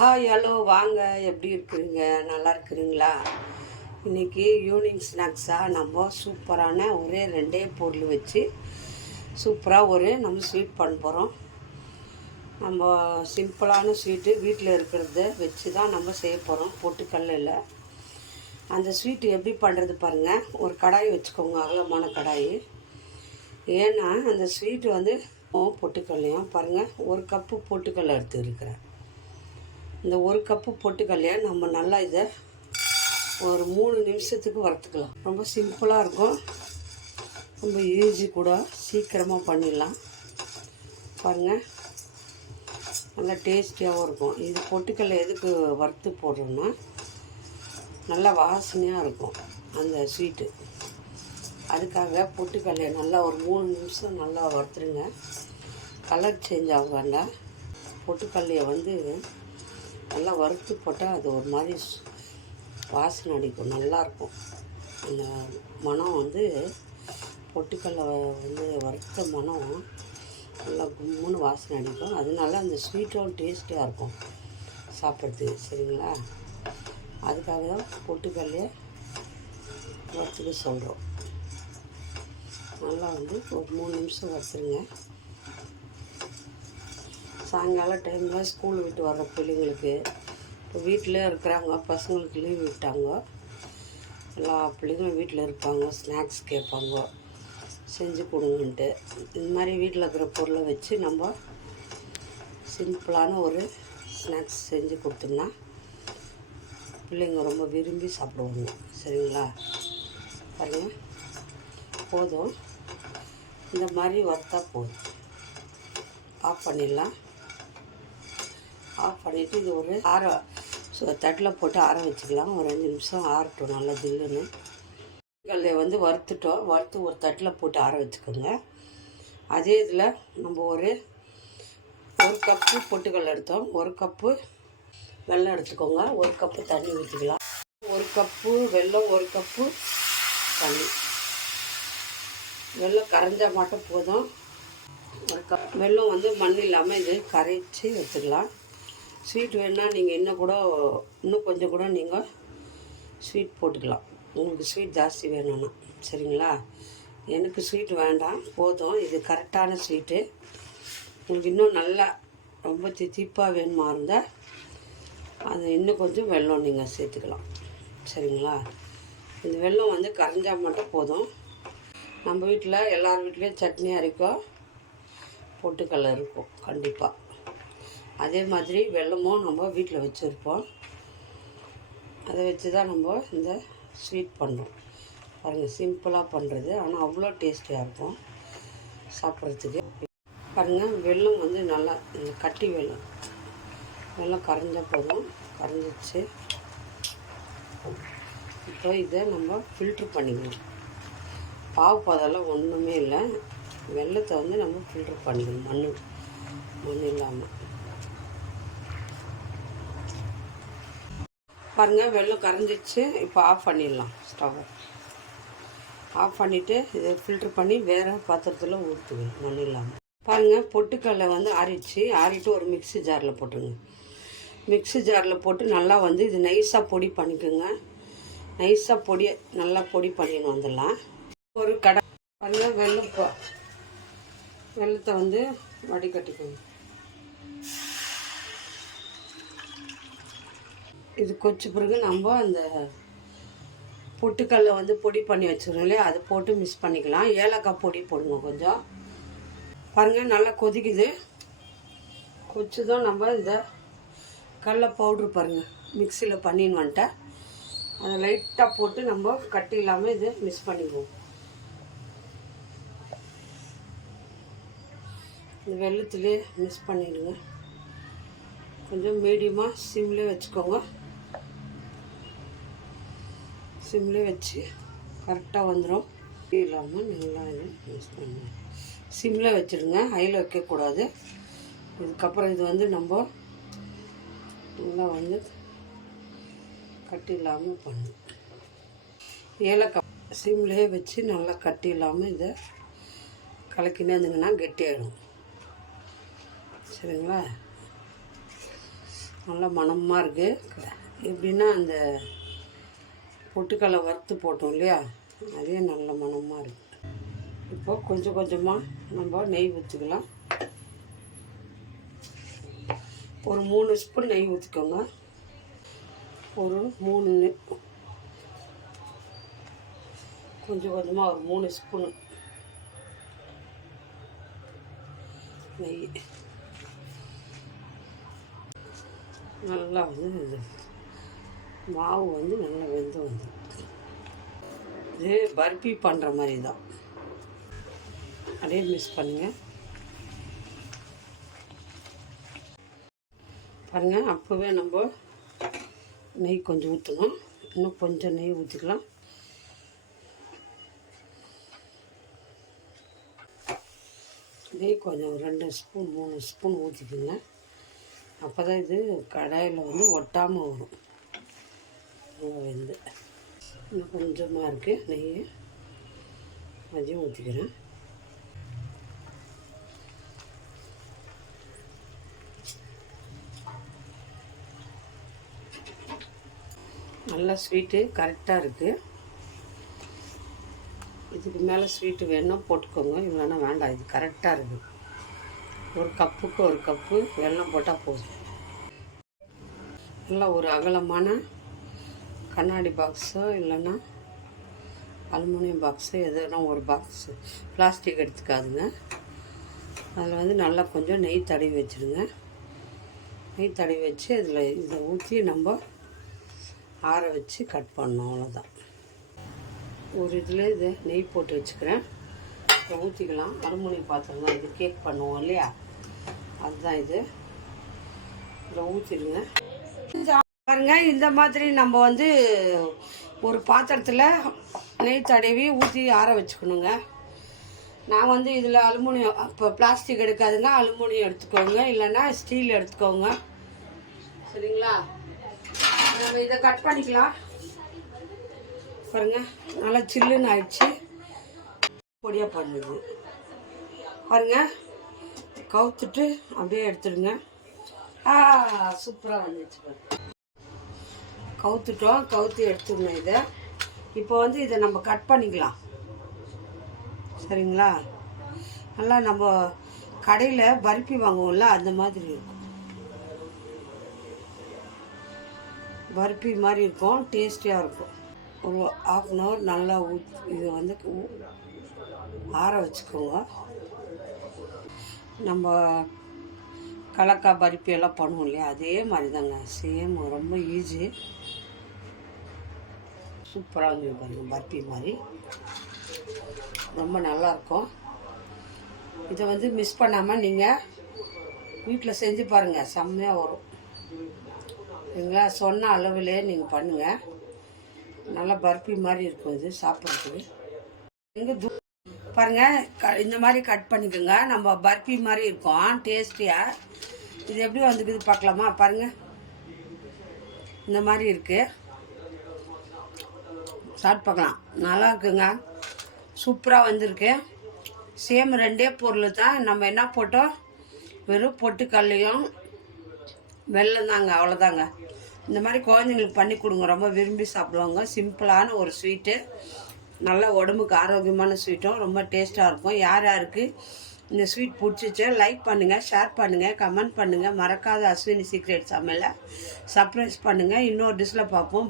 Hi hello வாங்க, எப்படி இருக்கிறீங்க? நல்லா இருக்கிறீங்களா? இன்றைக்கி ஈவினிங் ஸ்நாக்ஸாக நம்ம சூப்பரான ரெண்டே பொருள் வச்சு சூப்பராக நம்ம ஸ்வீட் பண்ண போகிறோம். நம்ம சிம்பிளான ஸ்வீட்டு வீட்டில் இருக்கிறத வச்சு தான் நம்ம செய்ய போகிறோம். பொட்டுக்கல்லில் அந்த ஸ்வீட்டு எப்படி பண்ணுறது பாருங்கள். ஒரு கடாய் வச்சுக்கோங்க, அகலமான கடாய். ஏன்னா அந்த ஸ்வீட்டு பொட்டுக்கல்லையும் பாருங்கள், ஒரு கப்பு பொட்டுக்கல்லை எடுத்துருக்கிறேன். இந்த ஒரு கப்பு பொட்டுக்கல்லையை நம்ம நல்லா இதை ஒரு 3 நிமிஷத்துக்கு வறுத்துக்கலாம். ரொம்ப சிம்பிளாக இருக்கும், ரொம்ப ஈஸி கூட, சீக்கிரமாக பண்ணிடலாம். பாருங்கள், நல்லா டேஸ்டியாகவும் இருக்கும். இது பொட்டுக்கல்லை எதுக்கு வறுத்து போடுறோன்னா நல்லா வாசனையாக இருக்கும் அந்த ஸ்வீட்டு. அதுக்காக பொட்டுக்கல்லையை நல்லா ஒரு 3 நிமிஷம் நல்லா வறுத்துருங்க. கலர் சேஞ்ச் ஆக வேண்டாம். பொட்டுக்கல்லையை நல்லா வறுத்து போட்டால் அது ஒரு மாதிரி வாசனை அடிக்கும், நல்லாயிருக்கும். அந்த மனம் பொட்டுக்கல்லை வறுத்த மனம் நல்லா கும்முன்னு வாசனை அடிக்கும். அதனால அந்த ஸ்வீட்டும் டேஸ்டியாக இருக்கும் சாப்பிட்றதுக்கு. சரிங்களா? அதுக்காக தான் பொட்டுக்கல்லையை வறுத்துக்க சொல்கிறோம். நல்லா ஒரு 3 நிமிஷம் வறுத்துருங்க. சாயங்காலம் டைமில் ஸ்கூல் விட்டு வர்ற பிள்ளைங்களுக்கு, இப்போ வீட்டில் இருக்கிறாங்க, பசங்களுக்கு லீவ் விட்டாங்க, எல்லா பிள்ளைங்களும் வீட்டில் இருப்பாங்க, ஸ்நாக்ஸ் கேட்பாங்க, செஞ்சு கொடுங்கன்ட்டு. இந்த மாதிரி வீட்டில் இருக்கிற பொருளை வச்சு நம்ம சிம்பிளான ஒரு ஸ்நாக்ஸ் செஞ்சு கொடுத்தோம்னா பிள்ளைங்க ரொம்ப விரும்பி சாப்பிடுவாங்க. சரிங்களா? பாருங்கள், போதும். இந்த மாதிரி வறுத்தா போதும். ஆஃப் பண்ணிடலாம். ஆஃப் பண்ணிவிட்டு இது தட்டில் போட்டு ஆற வச்சுக்கலாம். ஒரு 5 நிமிஷம் ஆறட்டும் நல்லா ஜில்லுன்னு. பொட்டுக்கல்லையை வறுத்துட்டோம். வறுத்து ஒரு தட்டில் போட்டு ஆற வச்சுக்கோங்க. அதே இதில் நம்ம ஒரு கப்பு பொட்டுக்கல்லை எடுத்தோம். 1 கப்பு வெல்லம் எடுத்துக்கோங்க. 1 கப்பு தண்ணி ஊற்றிக்கலாம். 1 கப்பு வெல்லம், 1 கப்பு தண்ணி. வெல்லம் கரைஞ்சால் மட்டும் போதும். 1 கப் வெல்லம் மண் இல்லாமல் இது கரைச்சி வச்சுக்கலாம். ஸ்வீட் வேணால் நீங்கள் இன்னும் கொஞ்சம் கூட நீங்கள் ஸ்வீட் போட்டுக்கலாம், உங்களுக்கு ஸ்வீட் ஜாஸ்தி வேணும்னா. சரிங்களா? எனக்கு ஸ்வீட் வேண்டாம், போதும். இது கரெக்டான ஸ்வீட்டு. உங்களுக்கு இன்னும் நல்லா ரொம்ப தித்திப்பாக வேணுமா இருந்தால் அது இன்னும் கொஞ்சம் வெல்லம் நீங்கள் சேர்த்துக்கலாம். சரிங்களா? இந்த வெல்லம் கரைஞ்சால் மட்டும் போதும். நம்ம வீட்டில் எல்லார் வீட்லேயும் சட்னி அரைக்கும், பொட்டுக்கல்லை இருக்கும் கண்டிப்பாக. அதே மாதிரி வெல்லமும் நம்ம வீட்டில் வச்சுருப்போம். அதை வச்சு தான் நம்ம இந்த ஸ்வீட் பண்ணுறோம். பாருங்கள், சிம்பிளாக பண்ணுறது, ஆனால் அவ்வளோ டேஸ்டியாக இருக்கும் சாப்பிட்றதுக்கு. பாருங்கள், வெல்லம் நல்லா இந்த கட்டி வெல்லம் கரைஞ்சால் போதும். கரைஞ்சிச்சு. இப்போ இதை நம்ம ஃபில்ட்ரு பண்ணிக்கணும். பாவு பதெல்லாம் ஒன்றுமே இல்லை. வெல்லத்தை நம்ம ஃபில்ட்ரு பண்ணிக்கணும், மண் இல்லாமல். பாருங்கள், வெல்லம் கரைஞ்சிச்சு. இப்போ ஆஃப் பண்ணிடலாம் ஸ்டவ்வை. ஆஃப் பண்ணிவிட்டு இதை ஃபில்ட்ரு பண்ணி வேறு பாத்திரத்தில் ஊற்றுவேன், மண் இல்லாமல். பாருங்கள், பொட்டுக்கல்லை ஆறிட்டு ஒரு மிக்ஸி ஜாரில் போட்டுருங்க. மிக்ஸி ஜாரில் போட்டு நல்லா இது நைஸாக பொடி பண்ணிக்கோங்க. நைஸாக நல்லா பொடி பண்ணின்னு வந்துடலாம். ஒரு பாருங்கள், வெல்லத்தை வடிகட்டிக்கோங்க. இது கொச்சு பிறகு நம்ம அந்த பொட்டுக்கல்லை பொடி பண்ணி வச்சுருக்கோம் இல்லையா, அதை போட்டு மிக்ஸ் பண்ணிக்கலாம். ஏலக்காய் பொடி போடுங்க கொஞ்சம். பாருங்கள், நல்லா கொதிக்குது. கொச்சுதான் நம்ம இந்த கடலை பவுட்ரு பாருங்கள் மிக்சியில் பண்ணின்னு வந்துட்டேன். அதை லைட்டாக போட்டு நம்ம கட்டி இல்லாமல் இது மிக்ஸ் பண்ணிக்குவோம். இந்த வெல்லத்திலே மிக்ஸ் பண்ணிவிடுங்க. கொஞ்சம் மீடியமாக சிம்லேயே வச்சுக்கோங்க. சிம்லேயே வச்சு கரெக்டாக வந்துடும். இல்லாமல் நல்லா இது மிக்ஸ் பண்ணுங்க. சிம்மில் வச்சுடுங்க, ஹையில் வைக்கக்கூடாது. இதுக்கப்புறம் இது நம்ம நல்லா கட்டி இல்லாமல் பண்ணும். ஏலக்காய் சிம்லேயே வச்சு நல்லா கட்டி இல்லாமல் இதை கலக்கினே இருந்தீங்கன்னா கெட்டியாகிடும். சரிங்களா? நல்லா மணமாக இருக்குது. எப்படின்னா அந்த பொட்டுக்கடலை வறுத்து போட்டோம் இல்லையா, அதே நல்ல மணமாக இருக்குது. இப்போ கொஞ்சம் கொஞ்சமாக நம்ம நெய் ஊற்றிக்கலாம். ஒரு 3 ஸ்பூன் நெய் ஊற்றிக்கோங்க. ஒரு 3 கொஞ்சம் கொஞ்சமாக ஒரு 3 ஸ்பூனு நெய். நல்லா இது மாவு நல்லா வெந்து இது பர்பி பண்ணுற மாதிரி தான். அப்படியே மிக்ஸ் பண்ணுங்கள். பாருங்கள், அப்போவே நம்ம நெய் கொஞ்சம் ஊற்றணும். இன்னும் கொஞ்சம் நெய் ஊற்றிக்கலாம். நெய் கொஞ்சம் 2 ஸ்பூன் 3 ஸ்பூன் ஊற்றிக்குங்க. அப்போ தான் இது கடாயில் ஒட்டாமல் வரும். வெந்து இன்னும் கொஞ்சமாக இருக்குது நெய், அதையும் ஊற்றிக்கிறேன். நல்லா ஸ்வீட்டு கரெக்டாக இருக்குது. இதுக்கு மேலே ஸ்வீட்டு வேணும்னா போட்டுக்கோங்க, இல்லைன்னா வேண்டாம். இது கரெக்டாக இருக்குது. ஒரு கப்புக்கு 1 கப்பு வெல்லம் போட்டால் போதும். நல்லா ஒரு அகலமான கண்ணாடி பாக்ஸோ இல்லைன்னா அலுமினியம் பாக்ஸோ எதுனா ஒரு பாக்ஸு, பிளாஸ்டிக் எடுத்துக்காதுங்க. அதில் நல்லா கொஞ்சம் நெய் தடவி வச்சுருங்க. நெய் தடவி வச்சு அதில் இதை ஊற்றி நம்ம ஆற வச்சு கட் பண்ணோம். அவ்வளோதான். ஒரு இதில் இது நெய் போட்டு வச்சுக்கிறேன். இதை ஊற்றிக்கலாம். அலுமினியம் பாத்திரம் தான் இது, கேக் பண்ணுவோம் இல்லையா, அதுதான் இது. இதில் ஊற்றிடுங்க. பாருங்க, இந்த மாதிரி நம்ம ஒரு பாத்திரத்தில் நெய் தடவி ஊற்றி ஆற வச்சுக்கணுங்க. நான் இதில் அலுமினியம், இப்போ பிளாஸ்டிக் எடுக்காதுங்க, அலுமினியம் எடுத்துக்கோங்க, இல்லைன்னா ஸ்டீல் எடுத்துக்கோங்க. சரிங்களா? நம்ம இதை கட் பண்ணிக்கலாம். பாருங்க, நல்லா சில்லுன்னு ஆயிடுச்சு, பொடியாக பண்ணுது. பாருங்க, கவுத்துட்டு அப்படியே எடுத்துடுங்க. சூப்பராக வந்துச்சு. கவுத்துட்டோம், கவுத்து எடுத்துடணும் இதை. இப்போ இதை நம்ம கட் பண்ணிக்கலாம். சரிங்களா? நல்லா நம்ம கடையில் பர்பி வாங்குவோம்ல, அந்த மாதிரி இருக்கும். பர்பி மாதிரி இருக்கும், டேஸ்டியாக இருக்கும். ஒரு 1/2 அன் ஹவர் நல்லா இது ஆற வச்சுக்கோங்க. நம்ம கலக்கா பருப்பி எல்லாம் பண்ணுவோம் இல்லையா, அதே மாதிரி தாங்க, சேம். ரொம்ப ஈஸி, சூப்பராக வந்து பாருங்க. பர்பி மாதிரி ரொம்ப நல்லாயிருக்கும். இதை மிஸ் பண்ணாமல் நீங்கள் வீட்டில் செஞ்சு பாருங்கள், செம்மையாக வரும். சரிங்களா? சொன்ன அளவுலே நீங்கள் பண்ணுங்கள். நல்லா பர்பி மாதிரி இருக்கும் இது சாப்பிட்றதுக்கு. பாருங்கள், இந்த மாதிரி கட் பண்ணிக்கோங்க. நம்ம பர்பி மாதிரி இருக்கும், டேஸ்டியாக. இது எப்படி வந்துக்குது பார்க்கலாமா? பாருங்கள், இந்த மாதிரி இருக்குது. சாப்பிட்டு பார்க்கலாம். நல்லா இருக்குங்க, சூப்பராக வந்திருக்கு. சேம் 2 பொருள் தான். நம்ம என்ன போட்டோம், வெறும் பொட்டுக்கல்லையும் வெல்லம் தாங்க, அவ்வளோதாங்க. இந்த மாதிரி குழந்தைங்களுக்கு பண்ணி கொடுங்க, ரொம்ப விரும்பி சாப்பிடுவாங்க. சிம்பிளான ஒரு ஸ்வீட்டு, நல்ல உடம்புக்கு ஆரோக்கியமான ஸ்வீட்டும், ரொம்ப டேஸ்ட்டாக இருக்கும். யார் யாருக்கு இந்த ஸ்வீட் பிடிச்சிச்சு லைக் பண்ணுங்கள், ஷேர் பண்ணுங்கள், கமெண்ட் பண்ணுங்கள். மறக்காத அஸ்வினி சீக்ரெட் சமையலை சர்ப்ரைஸ் பண்ணுங்கள். இன்னொரு டிஷ்ஷில் பார்ப்போம்.